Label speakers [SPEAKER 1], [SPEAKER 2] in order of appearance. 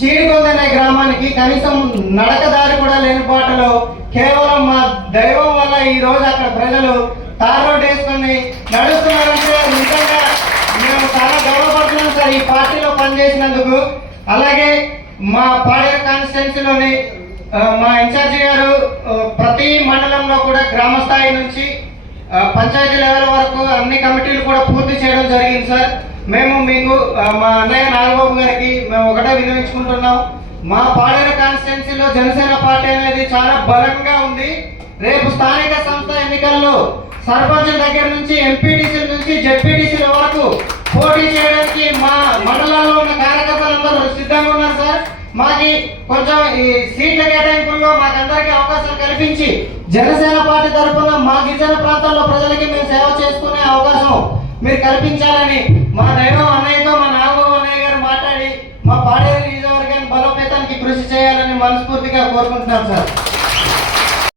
[SPEAKER 1] చీడికొంద అనే గ్రామానికి కనీసం నడకదారి కూడా లేని పాటలో కేవలం మా దైవం వల్ల ఈ రోజు అక్కడ ప్రజలు తార్ రోడ్ వేసుకొని నడుస్తున్నారంటే నిజంగా మేము చాలా గౌరవపడుతున్నాం సార్. ఈ పార్టీలో పనిచేసినందుకు. అలాగే మా పాడేరు కాన్స్టిట్యున్సీలోని మా ఇన్ఛార్జి గారు ప్రతి మండలంలో కూడా గ్రామ స్థాయి నుంచి పంచాయతీ లెవెల్ వరకు అన్ని కమిటీలు కూడా పూర్తి చేయడం జరిగింది సార్. మేము మీకు మా అన్నయ్య నాగబాబు గారికి ఒకటే వినియోగించుకుంటున్నాం మా పాడేరు కాన్స్టిట్యున్సీలో జనసేన పార్టీ అనేది చాలా బలంగా ఉంది. రేపు స్థానిక సంస్థ ఎన్నికల్లో సర్పంచ్ దగ్గర నుంచి ఎంపీటీసీల నుంచి జెడ్పీటీసీల వరకు పోటీ చేయడానికి మా మండలాల్లో ఉన్న కార్యకర్తలందరూ సిద్ధంగా ఉన్నారు సార్. మాకి కొంచెం ఈ సీట్ల కేటాయింపుల్లో మాకందరికీ అవకాశాలు కల్పించి జనసేన పార్టీ తరఫున మా గిరిజన ప్రాంతాల్లో ప్రజలకి మేము సేవ చేసుకునే అవకాశం మీరు కల్పించాలని మా దైవం అన్నయ్యతో మా చేయాలని మనస్ఫూర్తిగా కోరుకుంటున్నాం సార్.